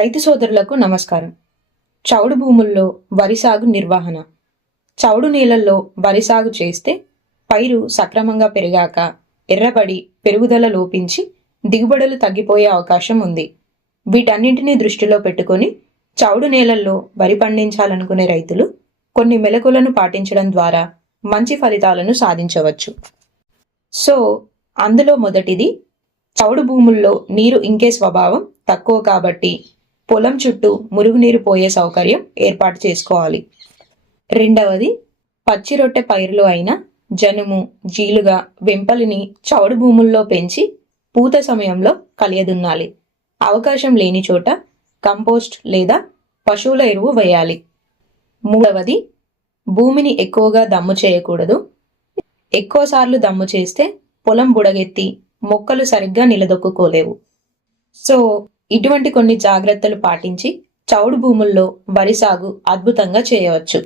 రైతు సోదరులకు నమస్కారం. చౌడు భూముల్లో వరి సాగు నిర్వహణ. చౌడు నేలల్లో వరి సాగు చేస్తే పైరు సక్రమంగా పెరిగాక ఎర్రబడి పెరుగుదల లోపించి దిగుబడులు తగ్గిపోయే అవకాశం ఉంది. వీటన్నింటినీ దృష్టిలో పెట్టుకొని చౌడు నేలల్లో వరి పండించాలనుకునే రైతులు కొన్ని మెలకువలను పాటించడం ద్వారా మంచి ఫలితాలను సాధించవచ్చు. సో అందులో మొదటిది, చౌడు భూముల్లో నీరు ఇంకే స్వభావం తక్కువ కాబట్టి పొలం చుట్టూ మురుగునీరు పోయే సౌకర్యం ఏర్పాటు చేసుకోవాలి. రెండవది, పచ్చి రొట్టె పైరులు అయిన జనుము, జీలుగా, వెంపలిని చౌడు భూముల్లో పెంచి పూత సమయంలో కలియదున్నాలి. అవకాశం లేని చోట కంపోస్ట్ లేదా పశువుల ఎరువు వేయాలి. మూడవది, భూమిని ఎక్కువగా దమ్ము చేయకూడదు. ఎక్కువసార్లు దమ్ము చేస్తే పొలం బుడగెత్తి మొక్కలు సరిగ్గా నిలదొక్కుకోలేవు. సో ఇటువంటి కొన్ని జాగ్రత్తలు పాటించి చౌడు భూముల్లో వరి సాగు అద్భుతంగా చేయవచ్చు.